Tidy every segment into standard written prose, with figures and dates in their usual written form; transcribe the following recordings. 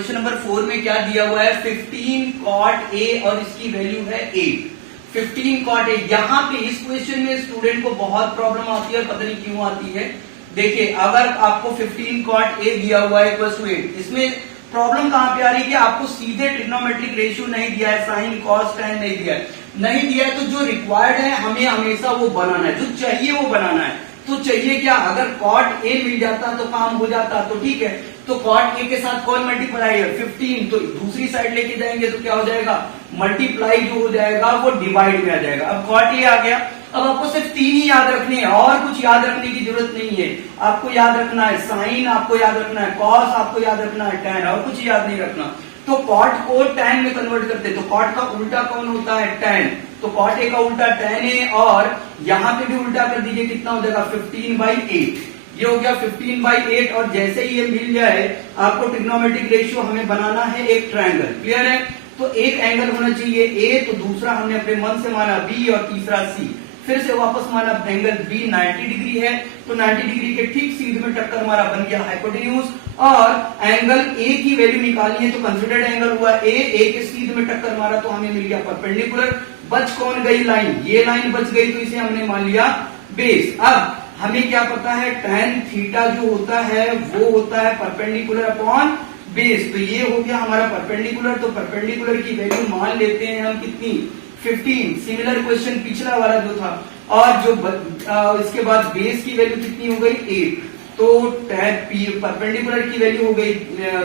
Question number 4 में क्या दिया हुआ है, 15 cot A और इसकी वैल्यू है 8। 15 cot A, यहाँ पे इस क्वेश्चन में स्टूडेंट को बहुत प्रॉब्लम आती है, पता नहीं क्यों आती है। देखिए अगर आपको 15 cot A दिया हुआ है इक्वल टू 8, इसमें प्रॉब्लम कहां पे आ रही है कि आपको सीधे ट्रिग्नोमेट्रिक रेशियो नहीं दिया है, साइन कॉस टैन नहीं दिया है, नहीं दिया है, तो जो रिक्वायर्ड है हमें हमेशा वो बनाना है, जो चाहिए वो बनाना है। तो चाहिए क्या, अगर कॉट ए मिल जाता तो काम हो जाता, तो ठीक है। तो कॉट ए के साथ कौन मल्टीप्लाई है, 15, तो दूसरी साइड लेके जाएंगे तो क्या हो जाएगा, मल्टीप्लाई जो हो जाएगा वो डिवाइड में आ जाएगा। अब कॉट ए आ गया, अब आपको सिर्फ 3 ही याद रखने हैं और कुछ याद रखने की जरूरत नहीं है। आपको याद रखना है साइन, आपको याद रखना है कॉस, आपको याद रखना है टैन, और कुछ याद नहीं रखना। तो कॉट को टैन में कन्वर्ट करते हैं, तो कॉट का उल्टा कौन होता है, टैन। तो कॉट ए का उल्टा टैन है, और यहां पे भी उल्टा कर दीजिए, कितना हो जाएगा 15/8। ये हो गया 15/8, और जैसे ही ये मिल जाए आपको ट्रिग्नोमेट्रिक रेशियो हमें बनाना है एक ट्रायंगल, क्लियर है। तो एक एंगल होना चाहिए ए, तो दूसरा हमने अपने मन से माना बी, और तीसरा सी। फिर से वापस माना एंगल बी 90 डिग्री है, तो 90 डिग्री के ठीक सीधे में टक्कर हमारा बन गया हाइपोटेन्यूज। और एंगल ए की वैल्यू निकालनी है, तो कंसिडर्ड एंगल हुआ ए के सीधे में टक्कर मारा तो हमें मिल गया परपेंडिकुलर। बच कौन गई लाइन, ये लाइन बच गई, तो इसे हमने मान लिया बेस। अब हमें क्या पता है, टैन थीटा जो होता है वो होता है परपेंडिकुलर अपॉन बेस। तो ये हो गया हमारा परपेंडिकुलर, तो परपेंडिकुलर की वैल्यू मान लेते हैं हम कितनी, 15। सिमिलर क्वेश्चन पिछला वाला जो था, और जो इसके बाद बेस की वैल्यू कितनी हो गई 8, तो परपेंडिकुलर की वैल्यू हो गई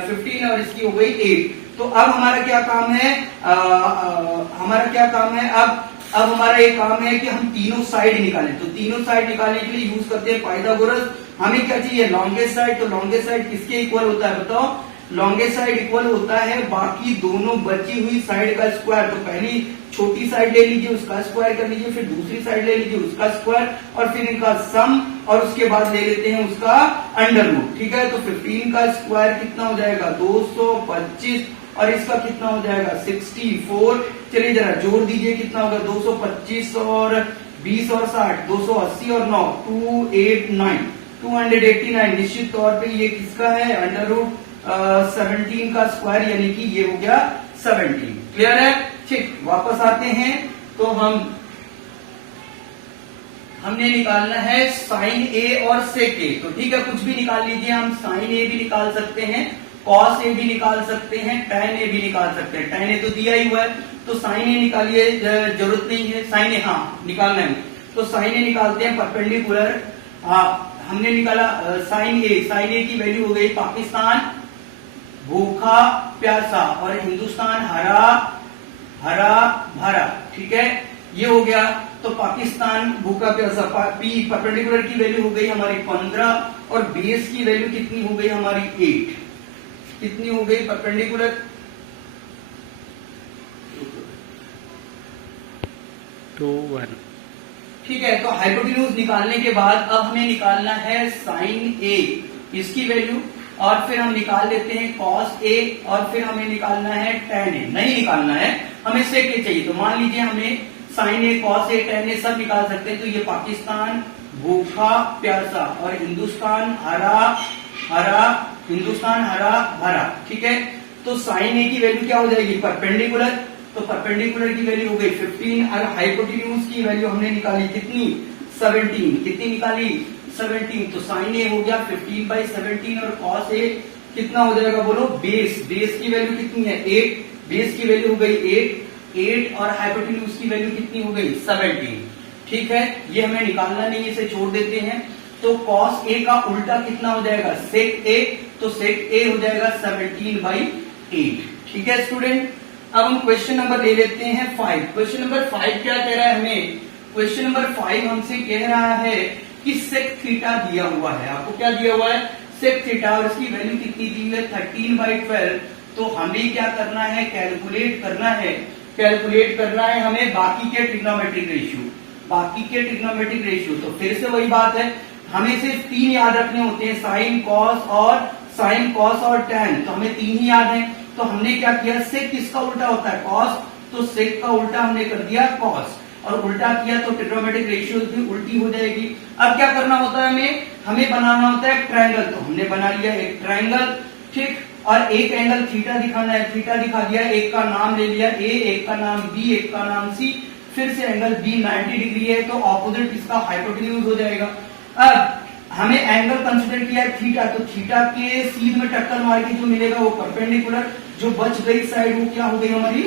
15 और इसकी हो गई 8। तो अब हमारा क्या काम है, हमारा क्या काम है, अब हमारा एक काम है कि हम तीनों साइड निकालें। तो तीनों साइड निकालने के लिए यूज करते हैं पाइथागोरस। हमें क्या चाहिए, लॉन्गेस्ट साइड। तो लॉन्गेस्ट साइड किसके इक्वल होता है बताओ, लॉन्गेस्ट साइड इक्वल होता है बाकी दोनों बची हुई साइड का स्क्वायर। तो पहली छोटी साइड ले लीजिए, उसका स्क्वायर कर लीजिए, फिर दूसरी साइड ले लीजिए, उसका स्क्वायर, और फिर इनका सम, और उसके बाद ले लेते हैं उसका अंडर रूट, ठीक है। तो 15 का स्क्वायर कितना हो जाएगा 225, और इसका कितना हो जाएगा 64। चलिए जरा जोड़ दीजिए, कितना होगा 225 और 20 और 60, 280 और 9, 289 निश्चित तौर पे ये किसका है, अंडर रूट 17 का स्क्वायर, यानी कि ये हो गया 17। क्लियर है, ठीक। वापस आते हैं, तो हमने निकालना है साइन ए और सेक ए। तो ठीक है, कुछ भी निकाल लीजिए, हम साइन ए भी निकाल सकते हैं, कॉस ए भी निकाल सकते हैं, टैन ए भी निकाल सकते हैं। टैन ए तो दिया ही हुआ है, तो साइन ए निकालिए, जरूरत नहीं है साइन ए, हाँ निकालना है। तो साइन ए निकालते हैं परपेंडिकुलर। हमने निकाला साइन ए की वैल्यू हो गई पाकिस्तान भूखा प्यासा, और हिंदुस्तान हरा हरा भरा, ठीक है, ये हो गया। तो पाकिस्तान भूखा प्यासा, पी परपेंडिकुलर की वैल्यू हो गई हमारी 15, और बेस की वैल्यू कितनी हो गई हमारी 8। कितनी हो गई परपेंडिकुलर 2:1, ठीक है। तो हाइपोटेन्यूज निकालने के बाद अब हमें निकालना है साइन ए, इसकी वैल्यू, और फिर हम निकाल लेते हैं कॉस ए, और फिर हमें निकालना है टैन ए। नहीं निकालना है, हमें सेक ए चाहिए। तो मान लीजिए हमें sign A, cos A, tan A सब निकाल सकते हैं। तो ये पाकिस्तान भूखा प्यासा, और हिंदुस्तान हरा हरा, हिंदुस्तान हरा भरा, ठीक है। तो साइन ए की वैल्यू क्या हो जाएगी परपेंडिकुलर, तो परपेंडिकुलर की वैल्यू हो गई 15, और हाइपोटेन्यूज की वैल्यू हमने निकाली कितनी 17। कितनी निकाली 17। तो साइन ए हो गया 15/17, और कॉस ए कितना हो जाएगा बोलो, बेस की वैल्यू कितनी है 8, बेस की वैल्यू हो गई 8, और हाइपोटेन्यूज की वैल्यू कितनी हो गई 17, ठीक है। ये हमें निकालना नहीं, इसे छोड़ देते हैं। तो cos a का उल्टा कितना हो जाएगा sec a, तो sec a हो जाएगा 17/8, ठीक है स्टूडेंट। अब हम क्वेश्चन नंबर ले लेते हैं 5। क्वेश्चन नंबर 5 क्या कह रहा है हमें, क्वेश्चन नंबर 5 हमसे कह रहा है कि sec थीटा दिया हुआ है। आपको क्या दिया हुआ है, sec थीटा, और इसकी वैल्यू कितनी दी है 13/12। तो हमें क्या करना है, कैलकुलेट करना है हमें बाकी के ट्रिग्नोमेट्रिक रेशियो। तो फिर से वही बात है, हमें सिर्फ 3 याद रखने होते हैं, साइन कॉस और टैन। तो हमें 3 ही याद है। तो हमने क्या किया, सेक किसका उल्टा होता है कॉस, तो सेक का उल्टा हमने कर दिया कॉस, और उल्टा किया तो ट्रिग्नोमेट्रिक रेशियो भी उल्टी हो जाएगी। अब क्या करना होता है हमें बनाना होता है ट्रायंगल। तो हमने बना लिया एक ट्रायंगल, ठीक। और एक एंगल थीटा दिखाना है, थीटा दिखा दिया, एक का नाम ले लिया ए, एक का नाम बी, एक का नाम सी, फिर से एंगल बी 90 डिग्री है तो ऑपोजिट इसका हाइपोटेन्यूज हो जाएगा। अब हमें एंगल कंसिडर किया है थीटा, तो थीटा के सीध में टक्कर मार के जो मिलेगा वो परपेंडिकुलर, जो बच गई साइड वो क्या हो गई हमारी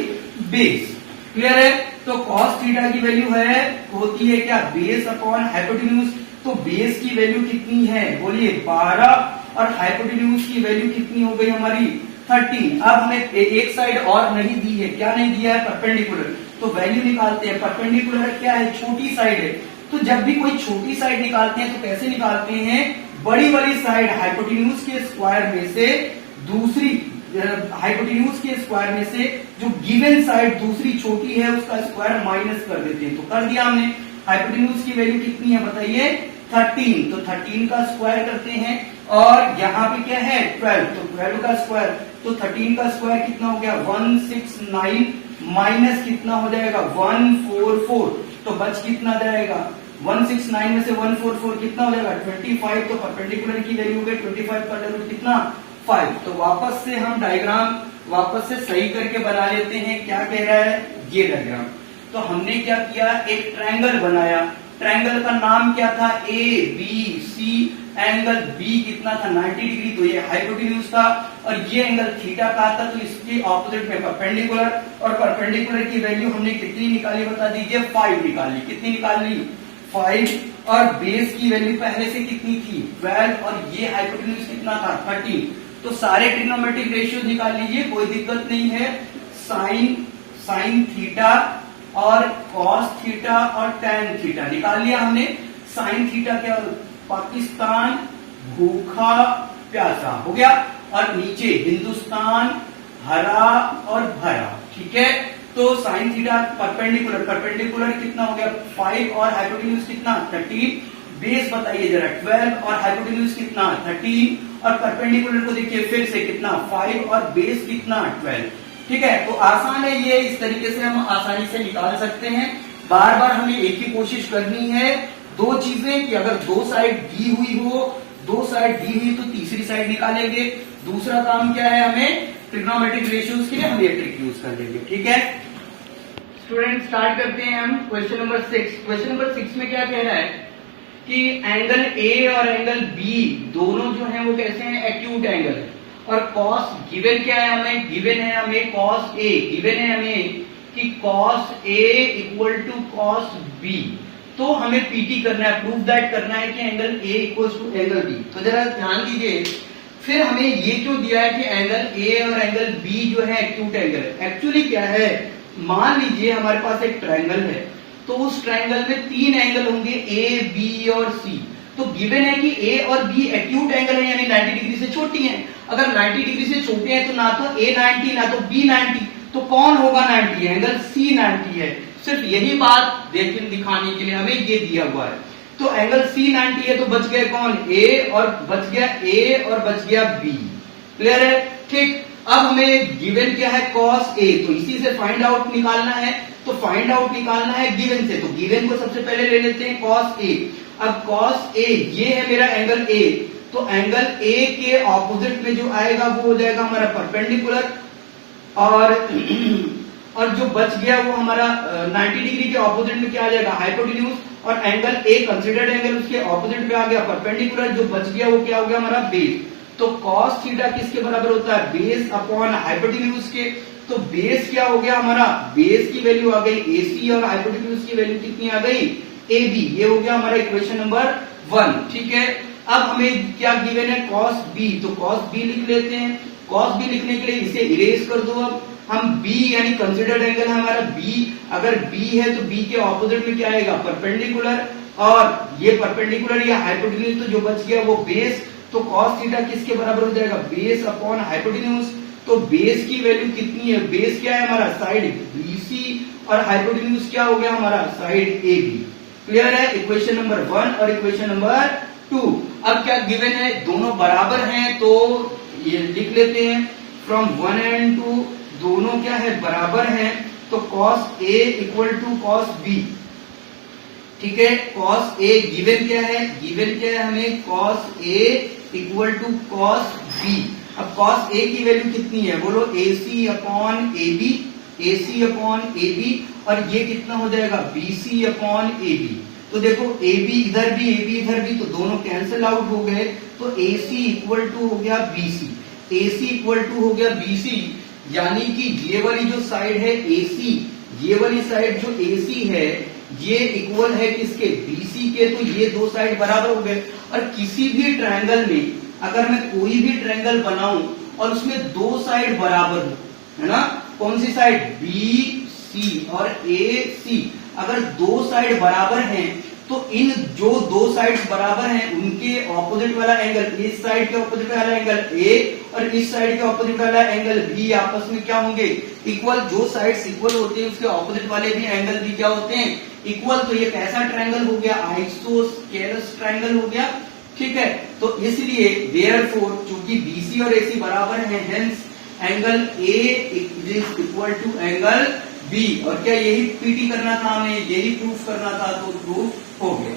बेस। क्लियर है? तो cos थीटा की वैल्यू है होती है क्या बेस अपॉन हाइपोटेन्यूज। तो बेस की वैल्यू कितनी है बोलिए 12 और हाइपोटेन्यूज की वैल्यू कितनी हो गई हमारी 13। अब हमें एक साइड और नहीं दी है, क्या नहीं दिया है परपेंडिकुलर, तो वैल्यू निकालते हैं। परपेंडिकुलर क्या है छोटी साइड है, तो जब भी कोई छोटी साइड निकालते हैं तो कैसे निकालते हैं, बड़ी वाली साइड हाइपोटेन्यूज के स्क्वायर में से दूसरी हाइपोटेन्यूज के स्क्वायर में से जो गिवन साइड दूसरी छोटी है उसका स्क्वायर माइनस कर देते हैं। तो कर दिया हमने। हाइपोटेन्यूज की वैल्यू कितनी है बताइए 13, तो 13 का स्क्वायर करते हैं और यहाँ पे क्या है 12, तो 12 का स्क्वायर, तो 13 का स्क्वायर कितना हो गया 169 माइनस कितना हो जाएगा 144, तो बच कितना जाएगा 169 में से 144 कितना हो जाएगा 25, तो परपेंडिकुलर की वैल्यू हो गई 25 का वैल्यू कितना 5। तो वापस से हम डायग्राम वापस से सही करके बना लेते हैं। क्या कह रहा है ये डायग्राम, तो हमने क्या किया एक ट्रायंगल बनाया, ट्रायंगल का नाम क्या था A B C, angle B कितना था 90 डिग्री, तो ये हाइपोटेन्यूज था, और ये एंगल थीटा का था, तो इसके ऑपोजिट में परपेंडिकुलर, और परपेंडिकुलर की वैल्यू हमने कितनी निकाली बता दीजिए 5 निकाली। कितनी निकाली 5, और बेस की वैल्यू पहले से कितनी थी 12, और ये हाइपोटेन्यूज कितना था 13। तो सारे ट्रिग्नोमेट्रिक रेशियो निकाल लीजिए, कोई दिक्कत नहीं है। साइन थीटा और कॉस थीटा और टेन थीटा निकाल लिया हमने। साइन थीटा क्या पाकिस्तान भूखा प्यासा हो गया, और नीचे हिंदुस्तान हरा और भरा। ठीक है, तो साइन थीटा परपेंडिकुलर, परपेंडिकुलर कितना हो गया 5 और हाइपोटेन्यूज कितना 13। बेस बताइए जरा 12 और हाइपोटेन्यूज कितना 13, और परपेंडिकुलर को देखिए फिर से कितना 5 और बेस कितना 12। ठीक है, तो आसान है ये, इस तरीके से हम आसानी से निकाल सकते हैं। बार बार हमें एक ही कोशिश करनी है, दो चीजें कि अगर दो साइड दी हुई हो, दो साइड दी हुई तो तीसरी साइड निकालेंगे। दूसरा काम क्या है, हमें ट्रिग्नोमेट्रिक रेशियोज के लिए हम ये ट्रिक यूज कर लेंगे। ठीक है स्टूडेंट, स्टार्ट करते हैं हम क्वेश्चन नंबर 6। क्वेश्चन नंबर 6 में क्या कह रहा है कि एंगल ए और एंगल बी दोनों जो है वो कैसे हैं एक्यूट एंगल है, और कॉस गिवन क्या है हमें, गिवन है हमें कॉस ए, गिवन है हमें कि cos A equal to cos B. तो हमें पीटी करना है, प्रूव दैट करना है कि angle A equal to angle B. तो जरा ध्यान दीजिए, फिर हमें ये क्यों दिया है कि एंगल ए और एंगल बी जो है एक्यूट एंगल है। एक्चुअली क्या है, मान लीजिए हमारे पास एक ट्रायंगल है, तो उस ट्रायंगल में 3 एंगल होंगे ए बी और सी। तो गिवन है कि ए और बी एक्यूट एंगल है, यानी 90 डिग्री से छोटी हैं। अगर 90 डिग्री से छोटे हैं तो ना तो ए 90 ना तो बी 90, तो कौन होगा 90, एंगल सी 90 है। सिर्फ यही बात देखिए दिखाने के लिए हमें ये दिया हुआ है। तो एंगल सी 90 है, तो बच गए कौन ए, और बच गया ए और बच गया बी। क्लियर है? ठीक, अब हमें गिवन क्या है कॉस ए, तो इसी से फाइंड आउट निकालना है। तो फाइंड आउट निकालना है गिवन से, तो गिवन को सबसे पहले ले लेते हैं कॉस ए। अब कॉस ए ये है मेरा एंगल ए, तो एंगल ए के ऑपोजिट में जो आएगा वो हो जाएगा हमारा परपेंडिकुलर, और जो बच गया वो हमारा 90 डिग्री के ऑपोजिट में क्या आ जाएगा हाइपोटेन्यूज, और एंगल ए कंसिडर्ड एंगल उसके ऑपोजिट पे आ गया परपेंडिकुलर, जो बच गया वो क्या हो गया हमारा बेस। तो कॉस थीटा किसके बराबर होता है, बेस अपॉन हाइपोटेन्यूज के। तो बेस क्या हो गया हमारा, बेस की वैल्यू आ गई AC और हाइपोटेन्यूज की वैल्यू कितनी आ गई AB। ये हो गया हमारा इक्वेशन नंबर 1। ठीक है, अब हमें क्या गिवन है cos B, तो cos B लिख लेते हैं। cos B लिखने के लिए इसे इरेज कर दो। अब हम B यानी कंसिडर्ड एंगल है हमारा B, अगर B है तो B के ऑपोजिट में क्या आएगा परपेंडिकुलर, और ये परपेंडिकुलर या हाइपोटेन्यूज, तो जो बच गया वो बेस। तो cos थीटा किसके बराबर हो जाएगा, बेस अपॉन हाइपोटेन्यूज। तो बेस की वैल्यू कितनी है, बेस क्या है हमारा साइड BC, और हाइपोटेन्यूज क्या हो गया हमारा साइड AB। क्लियर है? इक्वेशन नंबर 1 और इक्वेशन नंबर 2। अब क्या गिवन है, दोनों बराबर हैं, तो ये लिख लेते हैं फ्रॉम 1 and 2 दोनों क्या है बराबर हैं, तो cos A equal to cos B। ठीक है, cos A गिवन क्या है, गिवन क्या है हमें cos A equal to cos B। अब cos A की वैल्यू कितनी है बोलो, AC upon AB, AC upon AB, और ये कितना हो जाएगा BC अपॉन AB। तो देखो AB इधर भी AB इधर भी, तो दोनों कैंसिल आउट हो गए, तो AC इक्वल टू हो गया BC, AC इक्वल टू हो गया BC, यानी कि ये वाली जो साइड है AC, ये वाली साइड जो AC है ये इक्वल है किसके, BC के, तो ये दो साइड बराबर हो गए। और किसी भी ट्रायंगल में अगर मैं कोई भी ट्रायंगल बनाऊं और उसमें दो साइड बराबर हो, है ना, कौन सी साइड, BC और AC, अगर दो साइड बराबर हैं तो इन जो दो साइड्स बराबर हैं उनके ऑपोजिट वाला एंगल, इस साइड के ऑपोजिट वाला एंगल A और इस साइड के ऑपोजिट वाला एंगल B आपस में क्या होंगे, इक्वल। जो साइड्स इक्वल होते हैं उसके ऑपोजिट वाले भी एंगल भी क्या होते हैं, इक्वल। तो ये कैसा ट्रायंगल हो गया, आइसोस्केलस ट्रायंगल हो गया, ठीक है। तो इसलिए देयरफॉर चूंकि BC और AC बराबर हैं, hence angle A is equal to angle B। और क्या यही पीटी करना था हमें, यही प्रूफ करना था, तो प्रूफ हो गया।